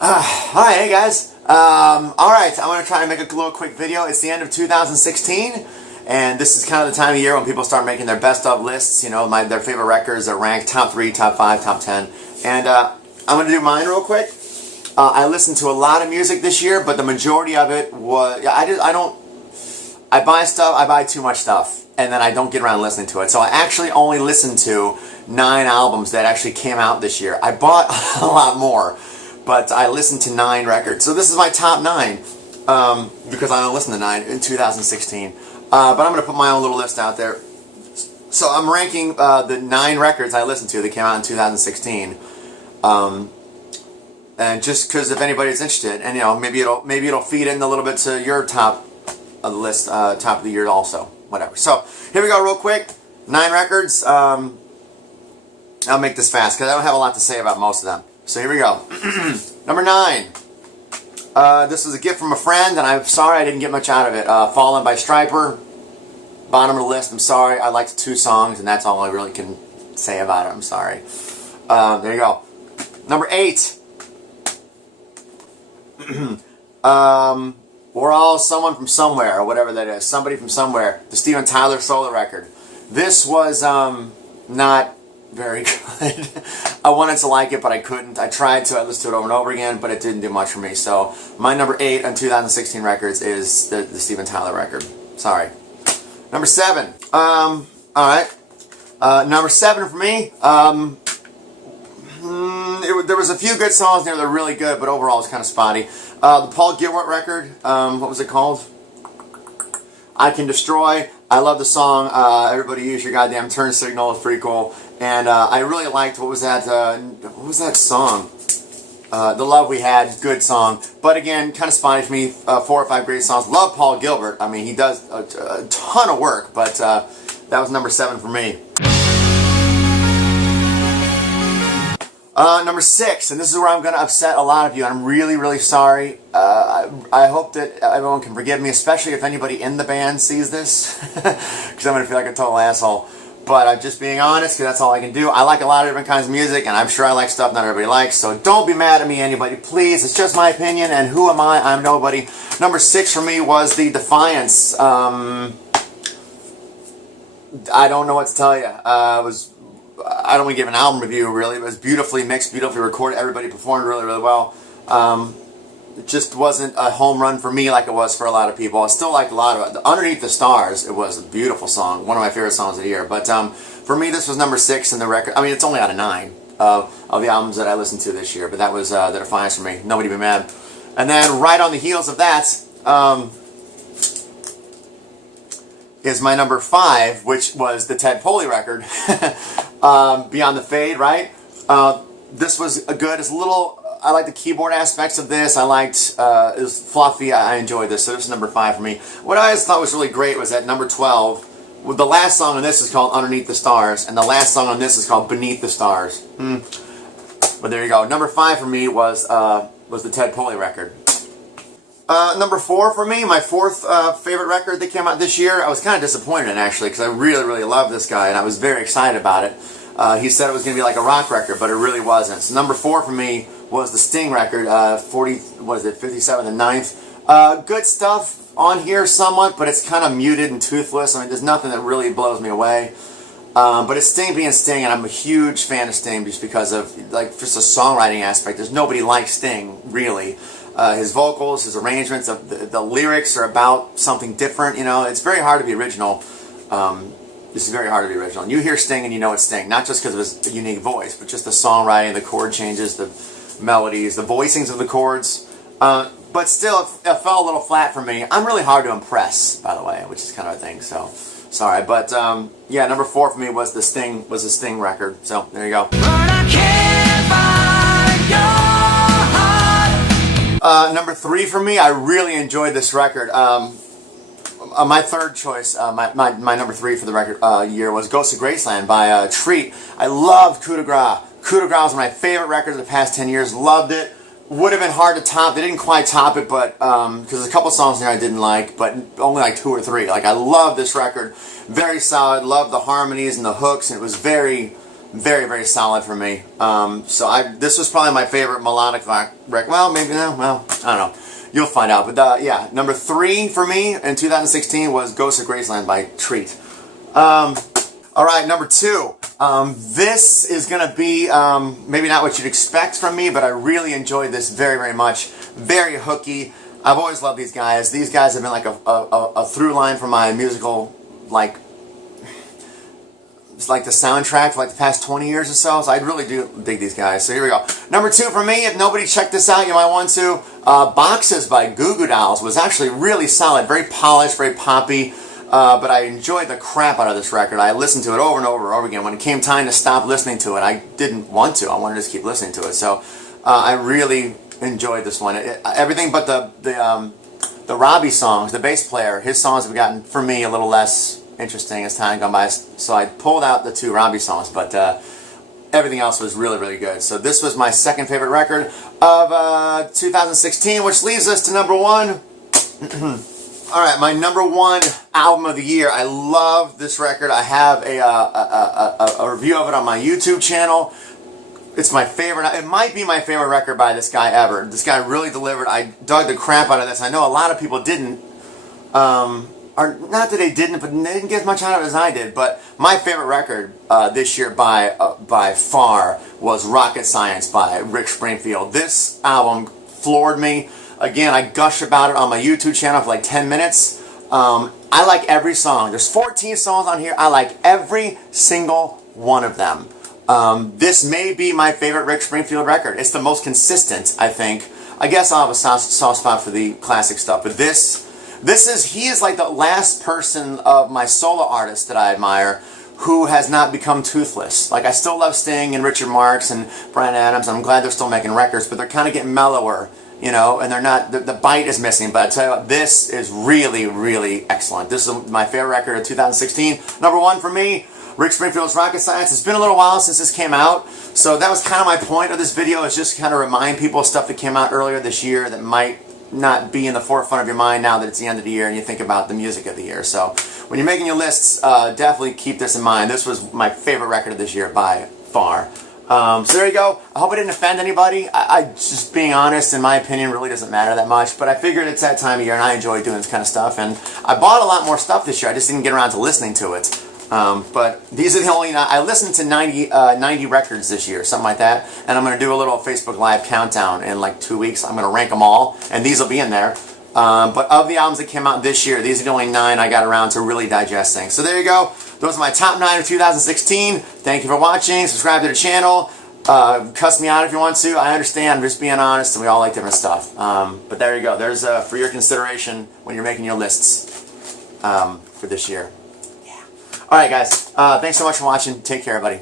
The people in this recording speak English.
Hi, hey guys. Alright, I'm going to try to make a little quick video. It's the end of 2016, and this is kind of the time of year when people start making their best of lists, you know, their favorite records are ranked top 3, top 5, top 10. And I'm going to do mine real quick. I listened to a lot of music this year, but the majority of it was, I buy stuff, I buy too much stuff, and then I don't get around listening to it. So I actually only listened to 9 albums that actually came out this year. I bought a lot more, but I listened to 9 records. So this is my top 9, because I only listened to 9 in 2016. But I'm going to put my own little list out there. So I'm ranking the 9 records I listened to that came out in 2016. And just because if anybody's interested, and you know, maybe it'll feed in a little bit to your top of the list, top of the year also, whatever. So here we go, real quick. 9 records. I'll make this fast because I don't have a lot to say about most of them. So here we go. Number 9. This was a gift from a friend, and I'm sorry I didn't get much out of it. Fallen by Stryper. Bottom of the list. I'm sorry. I liked 2 songs, and that's all I really can say about it. I'm sorry. There you go. Number 8. We're All Someone from Somewhere, or whatever that is. Somebody from Somewhere. The Steven Tyler solo record. This was not very good. I wanted to like it, but I couldn't. I tried to. I listened to it over and over again, but it didn't do much for me. So my number 8 on 2016 records is the Steven Tyler record. Sorry. Number 7. Alright. Number 7 for me. There was a few good songs there that were really good, but overall it was kind of spotty. The Paul Gilbert record, what was it called? I Can Destroy. I love the song. Everybody Use Your Goddamn Turn Signal. It's pretty cool. And I really liked, what was that song? The Love We Had, good song. But again, kind of spotty for me. 4 or 5 great songs. Love Paul Gilbert. I mean, he does a ton of work, but that was number 7 for me. Number 6, and this is where I'm going to upset a lot of you, and I'm really, really sorry. I hope that everyone can forgive me, especially if anybody in the band sees this, because I'm going to feel like a total asshole. But I'm just being honest, because that's all I can do. I like a lot of different kinds of music, and I'm sure I like stuff not everybody likes, so don't be mad at me, anybody, please. It's just my opinion, and who am I? I'm nobody. Number 6 for me was the Defiance. I don't know what to tell you. I don't want to give an album review, really. It was beautifully mixed, beautifully recorded. Everybody performed really, really well. It just wasn't a home run for me like it was for a lot of people. I still liked a lot of it. Underneath the Stars, it was a beautiful song. One of my favorite songs of the year. But for me, this was number 6 in the record. I mean, it's only out of 9 of the albums that I listened to this year. But that was the Defiance for me. Nobody be mad. And then right on the heels of that is my number 5, which was the Ted Poley record. Beyond the Fade, right? This was good. It's a little, I like the keyboard aspects of this. I liked, it was fluffy. I enjoyed this. So this is number 5 for me. What I always thought was really great was that number 12, the last song on this is called Underneath the Stars, and the last song on this is called Beneath the Stars. But there you go. Number 5 for me was the Ted Poley record. Number 4 for me, my 4th favorite record that came out this year. I was kind of disappointed in, actually, because I really, really love this guy, and I was very excited about it. He said it was going to be like a rock record, but it really wasn't. So number 4 for me was the Sting record, 57 and 9th. Good stuff on here somewhat, but it's kind of muted and toothless. I mean, there's nothing that really blows me away. But it's Sting being Sting, and I'm a huge fan of Sting just because of, like, just a songwriting aspect. There's nobody like Sting, really. His vocals, his arrangements, the lyrics are about something different, you know. It's very hard to be original. This is very hard to be original. And you hear Sting and you know it's Sting, not just because of his unique voice, but just the songwriting, the chord changes, the melodies, the voicings of the chords. But still, it fell a little flat for me. I'm really hard to impress, by the way, which is kind of a thing, so sorry. But yeah, number 4 for me was the Sting record. So there you go. But I can't find your number 3 for me, I really enjoyed this record. My third choice, my number 3 for the record year was Ghosts of Graceland by Treat. I loved Coup de Grace. Coup de Grace was one of my favorite records of the past 10 years. Loved it. Would have been hard to top. They didn't quite top it, but because there's a couple songs in there I didn't like, but only like 2 or 3. Like, I love this record. Very solid. Loved the harmonies and the hooks, and it was very, Very, very solid for me. This was probably my favorite melodic rock record. Well, maybe no. Well, I don't know. You'll find out. But yeah, number 3 for me in 2016 was Ghosts of Graceland by Treat. All right, number 2. This is going to be maybe not what you'd expect from me, but I really enjoyed this very, very much. Very hooky. I've always loved these guys. These guys have been like a through line for my musical, like, it's like the soundtrack for like the past 20 years or so. So I really do dig these guys. So here we go. Number 2 for me, if nobody checked this out, you might want to. Boxes by Goo Goo Dolls was actually really solid. Very polished, very poppy. But I enjoyed the crap out of this record. I listened to it over and over and over again. When it came time to stop listening to it, I didn't want to. I wanted to just keep listening to it. So I really enjoyed this one. Everything but the Robbie songs, the bass player, his songs have gotten, for me, a little less interesting as time gone by, so I pulled out the 2 Robbie songs, but everything else was really, really good. So this was my second favorite record of 2016, which leads us to number 1. Alright, my number 1 album of the year. I love this record. I have a review of it on my YouTube channel. It's my favorite. It might be my favorite record by this guy ever. This guy really delivered. I dug the crap out of this. I know a lot of people didn't. Or not that they didn't, but they didn't get as much out of it as I did. But my favorite record this year by far was Rocket Science by Rick Springfield. This album floored me. Again, I gush about it on my YouTube channel for like 10 minutes. I like every song. There's 14 songs on here. I like every single one of them. This may be my favorite Rick Springfield record. It's the most consistent, I think. I guess I'll have a soft spot for the classic stuff, but he is like the last person of my solo artists that I admire who has not become toothless. Like, I still love Sting and Richard Marx and Bryan Adams. I'm glad they're still making records, but they're kind of getting mellower, you know, and they're not, the bite is missing. But I tell you what, this is really, really excellent. This is my favorite record of 2016. Number 1 for me, Rick Springfield's Rocket Science. It's been a little while since this came out, so that was kind of my point of this video, is just kind of remind people of stuff that came out earlier this year that might not be in the forefront of your mind now that it's the end of the year and you think about the music of the year. So when you're making your lists, definitely keep this in mind. This was my favorite record of this year by far. So there you go. I hope I didn't offend anybody. I just being honest, in my opinion, really doesn't matter that much. But I figured it's that time of year and I enjoy doing this kind of stuff. And I bought a lot more stuff this year. I just didn't get around to listening to it. But these are the only, I listened to 90 records this year, something like that, and I'm going to do a little Facebook Live countdown in like 2 weeks. I'm going to rank them all, and these will be in there. But of the albums that came out this year, these are the only 9 I got around to really digesting. So there you go. Those are my top 9 of 2016. Thank you for watching. Subscribe to the channel. Cuss me out if you want to. I understand. I'm just being honest, and we all like different stuff. But there you go. There's for your consideration when you're making your lists for this year. Alright guys, thanks so much for watching. Take care everybody.